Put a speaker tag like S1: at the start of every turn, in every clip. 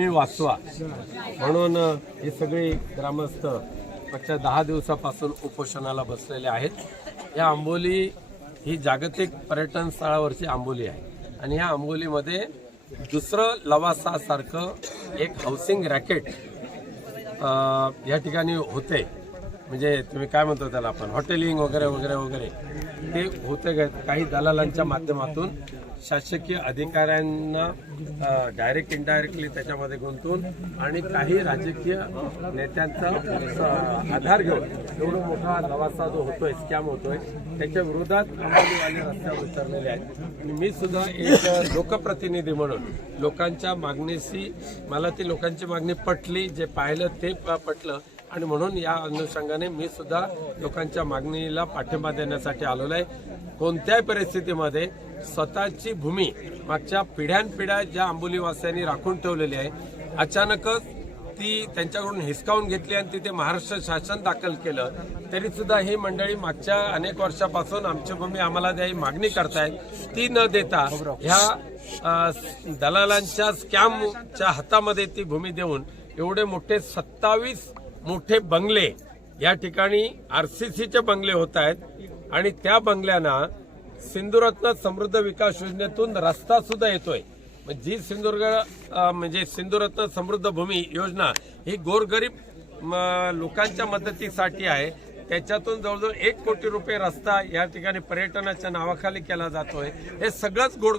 S1: तुम्ही वाचवा. म्हणून हे सगळे सगळी ग्रामस्थ मागच्या दहा दिवसापासून उपोषणाला बसलेले आहेत. या आंबोली ही जागतिक पर्यटन स्थळावरची आंबोली आहे. आणि या आंबोलीमध्ये दुसरं लवासासारखं एक हाऊसिंग रॅकेट या ठिकाणी होते. म्हणजे तुम्ही काय म्हणतो त्याला आपण? हॉटेलिंग वगैरे वगैरे वगैरे. ते होते काही दलालांच्या माध्यमातून. शासकीय अधिकाऱ्यांना डायरेक्ट इनडायरेक्टली त्याच्यामध्ये गुंतून आणि काही राजकीय नेत्यांचा आधार घेऊन एवढा मोठा नवासा जो होतोय स्कॅम होतोय त्याच्या विरोधात अंबानीवाले रस्त्यावर उतरलेले आहेत. आणि मी सुद्धा एक लोकप्रतिनिधी म्हणून लोकांच्या मागणीशी मला ती लोकांची मागणी पटली जे पाहिलं ते पटलं. आणि म्हणून या अनुषंगाने मी सुद्धा लोकांच्या मागणीला पाठिंबा देण्यासाठी आलेलो आहे कोणत्याही परिस्थितीमध्ये स्वतःची भूमी मागच्या पिढ्यानपिढ्या ज्या आंबोलीवासियांनी राखून ठेवलेली आहे अचानकच ती त्यांच्याकडून हिसकावून घेतली आणि तिथे महाराष्ट्र शासन दाखल केलं तरी सुद्धा ही मंडळी मागच्या अनेक वर्षापासून आमची भूमी आम्हाला द्या मागणी करतायत. ती न देता ह्या दलालांच्या स्कॅमच्या हातामध्ये ती भूमी देऊन एवढे मोठे सत्तावीस मोठे बंगले या ठिकाणी आरसीसीचे बंगले होत आहेत. आणि त्या बंगल्यांना सिंधुरत्न समृद्ध विकास योजनेतून रस्ता सुद्धा येतोय. मग जी सिंधुदुर्ग म्हणजे सिंधुरत्न समृद्ध भूमी योजना ही गोरगरीब म, लोकांच्या मदतीसाठी आहे. त्याच्यातून जवळजवळ एक कोटी रुपये रस्ता या ठिकाणी पर्यटनाच्या नावाखाली केला जातोय. हे सगळंच गोड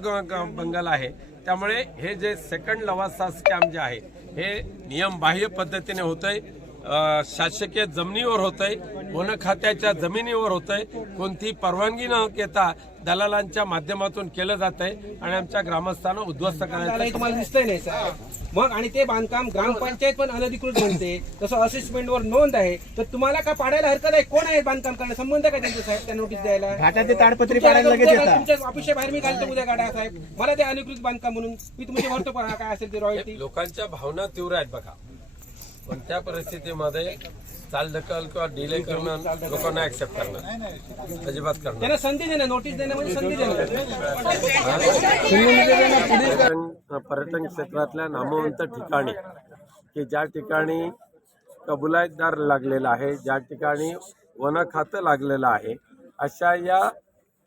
S1: बंगाल आहे. त्यामुळे हे जे सेकंड लवासा स्कॅम जे आहे हे नियमबाह्य पद्धतीने होतंय. शासकीय जमिनीवर होतंय वन खात्याच्या जमिनीवर होतंय. कोणती परवानगी न घेता दलालांच्या माध्यमातून केलं जात आहे आणि आमच्या ग्रामस्थांना उद्ध्वस्त करायचं
S2: तुम्हाला दिसतंय नाही सर. मग आणि ते बांधकाम ग्रामपंचायत पण अनधिकृत म्हणते तसं असेसमेंटवर नोंद आहे. तर तुम्हाला का पाडायला हरकत आहे? कोण आहे बांधकाम करण्यास संबंध काय त्यांचं साहेब त्या नोटीस द्यायला?
S3: घाटात ते ताडपत्री
S2: तुमच्या
S3: पाडायला लगेच
S2: तुमच्या-
S3: येतात.
S2: तुमच्या ऑफिसच्या बाहेर मी घालतो उद्या गाडा साहेब. मला ते अनधिकृत बांधकाम म्हणून. मी तुमचे भरतो पण काय असेल ते रॉयल्टी
S1: लोकांच्या भावना तीव्र आहेत बघा. पण त्या परिस्थितीमध्ये चालढकल किंवा डिले करणं लोकांना ऍक्सेप्ट करणं. अजिबात करणं.
S2: त्यांना संधी देणं नोटीस देणं म्हणजे संधी देणं.
S1: पर्यटन पर्यटन क्षेत्रातल्या नामवंत ठिकाणी की ज्या ठिकाणी कबुलातदार लागलेला आहे ज्या ठिकाणी वन खातं लागलेलं आहे अशा या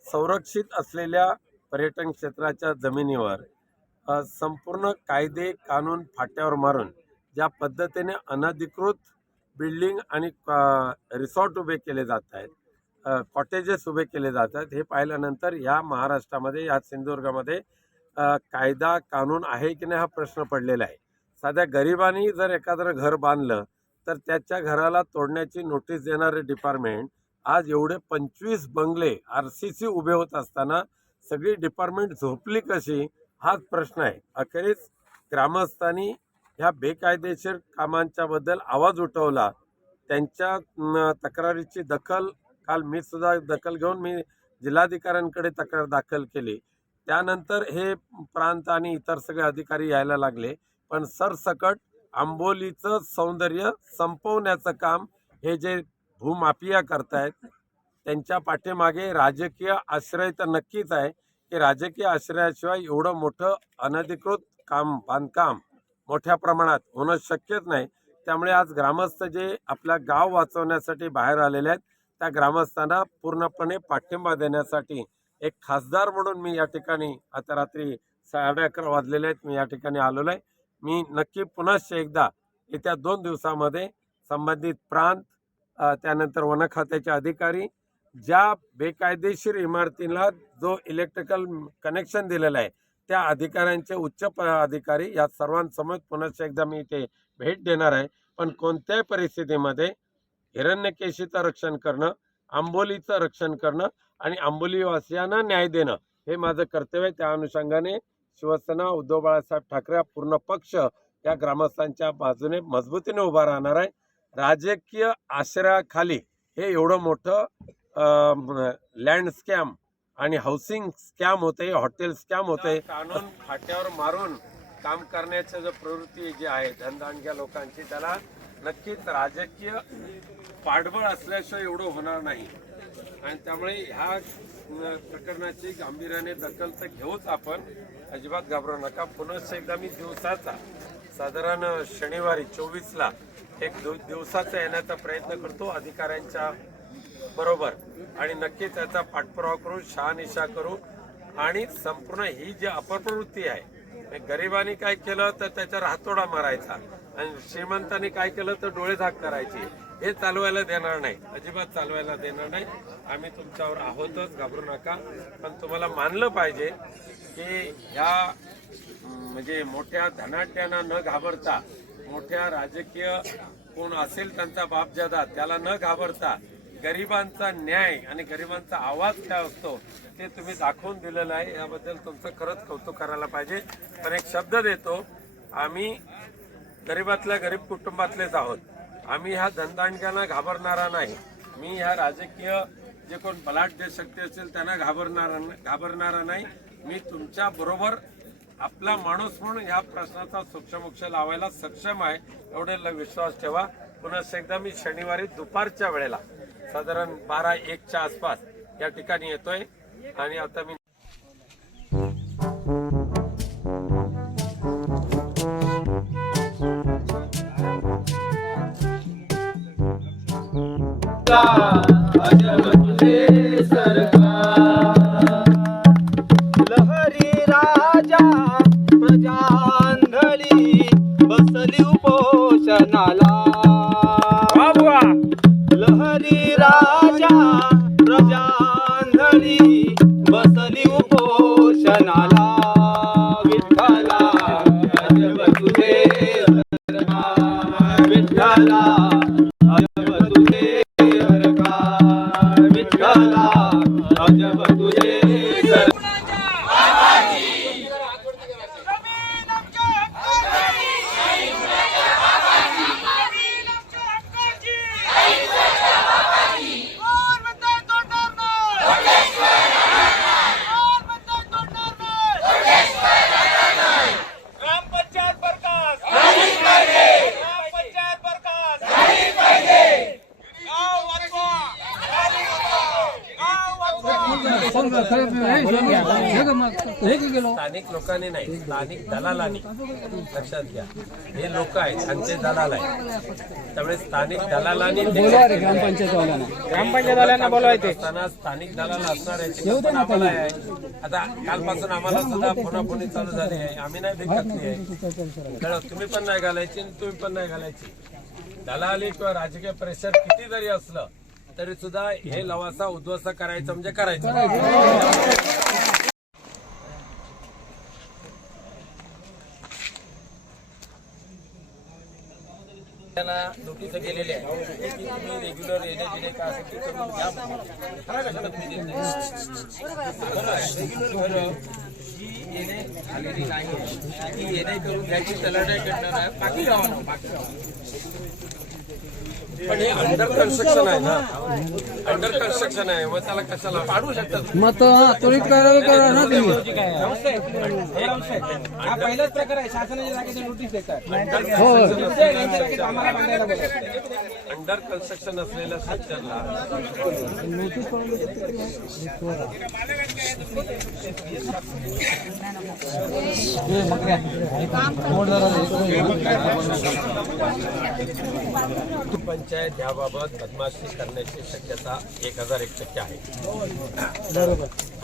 S1: संरक्षित असलेल्या पर्यटन क्षेत्राच्या जमिनीवर संपूर्ण कायदे कानून फाट्यावर मारून ज्या पद्धतीने अनधिकृत बिल्डिंग आणि रिसॉर्ट उभे केले जात आहेत कॉटेजेस उभे केले जातात हे पाहिल्यानंतर या महाराष्ट्रामध्ये या सिंधुदुर्गामध्ये कायदा कानून आहे की नाही हा प्रश्न पडलेला आहे. साध्या गरिबांनी जर एखादं घर बांधलं तर त्याच्या घराला तोडण्याची नोटीस देणारे डिपार्टमेंट आज एवढे पंचवीस बंगले आर सी सी उभे होत असताना सगळी डिपार्टमेंट झोपली कशी हाच प्रश्न आहे. अखेरीस ग्रामस्थांनी ह्या बेकायदेशीर कामांच्या बद्दल आवाज उठवला. त्यांच्या न, तक्रारीची दखल काल मी सुद्धा दखल घेऊन मी जिल्हाधिकाऱ्यांकडे तक्रार दाखल केली. त्यानंतर हे प्रांत आणि इतर सगळे अधिकारी यायला लागले. पण सरसकट आंबोलीचं सौंदर्य संपवण्याचं काम हे जे भूमाफिया करतायत त्यांच्या पाठीमागे राजकीय आश्रय तर नक्कीच आहे की राजकीय आश्रयाशिवाय एवढं मोठं अनधिकृत काम बांधकाम मोठ्या प्रमाणात होणं शक्यच नाही. त्यामुळे आज ग्रामस्थ जे आपला गाव वाचवण्यासाठी बाहेर आलेले आहेत त्या ग्रामस्थांना पूर्णपणे पाठिंबा देण्यासाठी एक खासदार म्हणून मी या ठिकाणी आता रात्री साडे अकरा वाजलेले आहेत मी या ठिकाणी आलेलो आहे. मी नक्की पुनश्च एकदा येत्या दोन दिवसामध्ये संबंधित प्रांत त्यानंतर वन खात्याचे अधिकारी ज्या बेकायदेशीर इमारतीला जो इलेक्ट्रिकल कनेक्शन दिलेलं आहे त्या अधिकाऱ्यांचे उच्च प अधिकारी या सर्वांसमोर पुनश्च एकदा मी इथे भेट देणार आहे. पण कोणत्याही परिस्थितीमध्ये हिरण्यकेशीचं रक्षण करणं आंबोलीचं रक्षण करणं आणि आंबोलीवासियांना न्याय देणं हे माझं कर्तव्य त्या अनुषंगाने शिवसेना उद्धव बाळासाहेब ठाकरे पूर्ण पक्ष या ग्रामस्थांच्या बाजूने मजबूतीने उभा राहणार आहे. राजकीय आश्रयाखाली हे एवढं मोठं लँड स्कॅम आणि हाऊसिंग स्कॅम होते हॉटेल स्कॅम होते. कानून फाट्यावर मारून काम करण्याच्या जो प्रवृत्ती जी आहे धनदांडग्या लोकांची त्याला नक्कीच राजकीय पाठबळ असल्याशिवाय एवढं होणार नाही. आणि त्यामुळे ह्या प्रकरणाची गांभीर्याने दखल तर घेऊच आपण. अजिबात घाबरू नका. पुनश्च एकदा मी दिवसाचा साधारण शनिवारी चोवीसला एक दिव- दिवसाचा येण्याचा प्रयत्न करतो. अधिकाऱ्यांच्या बरोबर. आणि नक्की त्याचा पाठपुरावा करू शहानिशा करू आणि संपूर्ण ही जी अपप्रवृत्ती आहे गरिबांनी काय केलं तर त्याच्यावर हातोडा मारायचा आणि श्रीमंतांनी काय केलं तर डोळे झाक करायची हे चालवायला देणार नाही अजिबात चालवायला देणार नाही. आम्ही तुमच्यावर आहोतच घाबरू नका. पण तुम्हाला मानलं पाहिजे की ह्या म्हणजे मोठ्या धनाट्यांना न घाबरता मोठ्या राजकीय कोण असेल त्यांचा बापजादा त्याला न घाबरता गरिबांचा न्याय आणि गरिबांचा आवाज काय असतो ते तुम्ही दाखवून दिलेलं आहे. याबद्दल तुमचं खरंच कौतुक करायला पाहिजे. पण एक शब्द देतो आम्ही गरिबातल्या गरीब कुटुंबातलेच आहोत. आम्ही ह्या धनदांडग्यांना घाबरणारा नाही. मी ह्या राजकीय जे कोण बलाढ्य शक्ती असेल त्यांना घाबरणारा घाबरणारा नाही. मी तुमच्या बरोबर आपला माणूस म्हणून ह्या प्रश्नाचा सूक्ष्मोक्ष लावायला सक्षम आहे. एवढे ल- विश्वास ठेवा. पुन्हा एकदा मी शनिवारी दुपारच्या वेळेला साधारण बारा एकच्या आसपास या ठिकाणी येतोय आणि आता मी
S4: Yeah. 来
S1: 了。लोकांनी नाही स्थानिक दलालांनी. लक्षात घ्या. हे लोक आहेत आणि ते दलाल आहेत. त्यामुळे स्थानिक दलालांनी
S2: ग्रामपंचायतवाल्यांना. बोलवायचे.
S1: असताना स्थानिक दलाल असणार आम्हाला आहे. आता कालपासून आम्हाला सुद्धा फोनाफोनी चालू झाली आहे. आम्ही नाही घातली आहे? तुम्ही पण नाही घालायची तुम्ही पण नाही घालायची. दलाली किंवा राजकीय प्रेशर किती जरी असलं तरी सुद्धा हे लवासा उद्ध्वस्त करायचं म्हणजे करायचं. त्यांना नोटीस गेलेले आहे की तुम्ही रेग्युलर येणे बिणे काय असेल ते करून घ्या म्हणून. कशाला तुम्ही देत नाही? बरं, जी येणे झालेली नाही आहे ती येणे करून घ्यायची तलाठी करणार आहे बाकी गावांना बाकी गावांना पण हे अंडर कन्स्ट्रक्शन आहे ना. अंडर कन्स्ट्रक्शन आहे. मग त्याला कशाला? पाडू शकतात.
S5: मग हा, त्वरित कारवाई करा ना तुम्ही.
S2: हा पहिलाच प्रकार आहे. शासनाच्या जागेची नोटीस देतात.
S5: हो
S2: यांच्या जागेत आम्हाला.
S1: अंडर कन्स्ट्रक्शन असलेल्या स्ट्रक्चरला पंचायत याबाबत बदमाशी करण्याची शक्यता एक हजार एक टक्के आहे.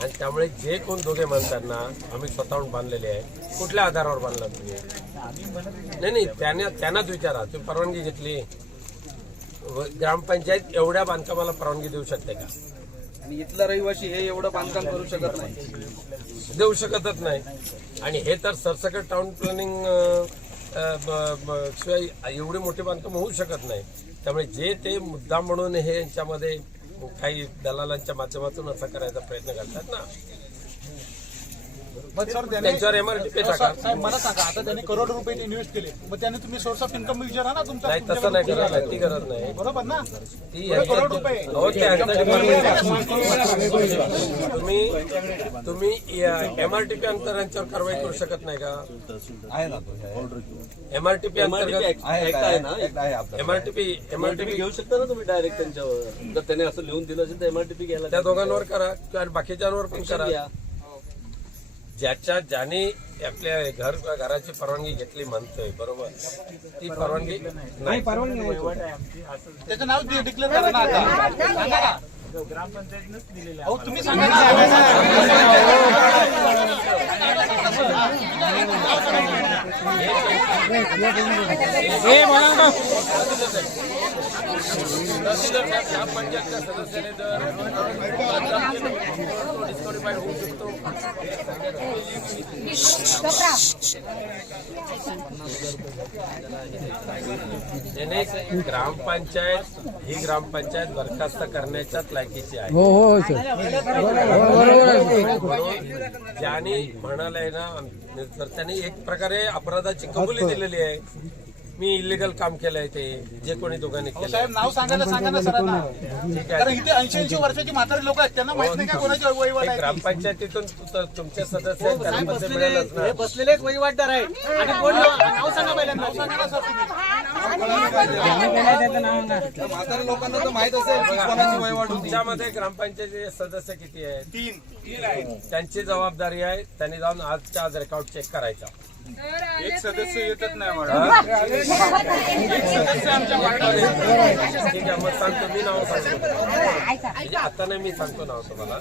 S1: आणि त्यामुळे जे कोण दोघे म्हणताना आम्ही स्वतःहून बांधलेले आहे. कुठल्या आधारावर बांधला तुम्ही? नाही नाही त्यांना त्यांनाच विचारा. तुम्ही परवानगी घेतली. ग्रामपंचायत एवढ्या बांधकामाला परवानगी देऊ शकते का?
S3: आणि इथला रहिवासी हे एवढं बांधकाम करू शकत नाही.
S1: देऊ शकतच नाही. आणि हे तर सरसकट टाउन प्लॅनिंग शिवाय एवढे मोठे बांधकाम होऊ शकत नाही. त्यामुळे जे ते मुद्दा म्हणून हे यांच्यामध्ये काही दलालांच्या माध्यमातून असा करायचा प्रयत्न करतात ना.
S4: पण सर त्याने
S1: त्यांच्यावर एमआरटी टाका.
S4: साहेब मला सांगा आता त्याने करोड रुपये इन्व्हेस्ट केले. मग त्याने तुम्ही सोर्स ऑफ इन्कम विचारा ना तुमचा
S1: नाही तसं नाही करत नाही ती करत नाही.
S4: बरोबर ना?
S1: ती
S4: करोड रुपये.
S1: हो ते department आहे. तुम्ही तुम्ही एमआरटीपी अंतर यांच्यावर कारवाई करू शकत नाही का? एमआरटीपी अंतर्गत एमआरटीपी एमआरटीपी
S6: घेऊ शकता ना तुम्ही डायरेक्ट त्यांच्यावर? जर त्याने असं लिहून दिलं असेल तर एमआरटीपी घ्यायला
S1: त्या दोघांवर करा किंवा बाकीच्यांवर पण करा.
S6: घ्या.
S1: ज्याच्या ज्याने आपल्या घर घराची परवानगी घेतली म्हणतोय बरोबर? ती परवानगी
S2: नाही.
S1: नाही.
S2: परवानगी
S3: त्याचं नाव डिक्लेअर करा ना आता. सांगा ना. अहो तुम्ही सांगा हे
S1: तहसीलदार ग्रामपंचायतच्या सदस्याने जर होऊ शकतो ग्रामपंचायत ही ग्रामपंचायत बरखास्त करण्याच्याच लायकीची आहे
S4: हो हो बरोबर
S1: ज्याने म्हणालंय ना तर त्यांनी एक प्रकारे अपराधाची कबुली दिलेली आहे. मी इलिगल काम केलंय ते जे कोणी दोघांनी केलंय.
S3: साहेब नाव सांगायला सांगा ना सरांना.
S1: ठीक
S3: कारण
S1: आहे.
S3: इथे ऐंशी ऐंशी वर्षाची म्हातारी लोक आहेत त्यांना माहीत नाही का कोणाचे वहिवाट
S1: ते?
S3: आहे
S1: ग्रामपंचायतीतून तु- तुमचे सदस्य आहेत, त्यांना पैसे मिळालेच ना.
S3: बसलेले वहिवाटदार आहेत. आणि कोण नाव सांगा पहिल्यांदा. नाव सांगा ना सर तुम्ही.
S7: म्हाताऱ्या लोकांना तर माहीत असेल की कोणाची वयवाट होती
S1: तुमच्यामध्ये ग्रामपंचायतीचे सदस्य किती आहेत?
S3: तीन.
S1: त्यांची जबाबदारी आहे त्यांनी जाऊन आजच्या आज रेकॉर्ड चेक करायचा.
S3: एक सदस्य येतच नाही.
S1: ठीक आहे मग सांगतो मी नाव सांगतो. म्हणजे आता नाही मी सांगतो नाव तुम्हाला.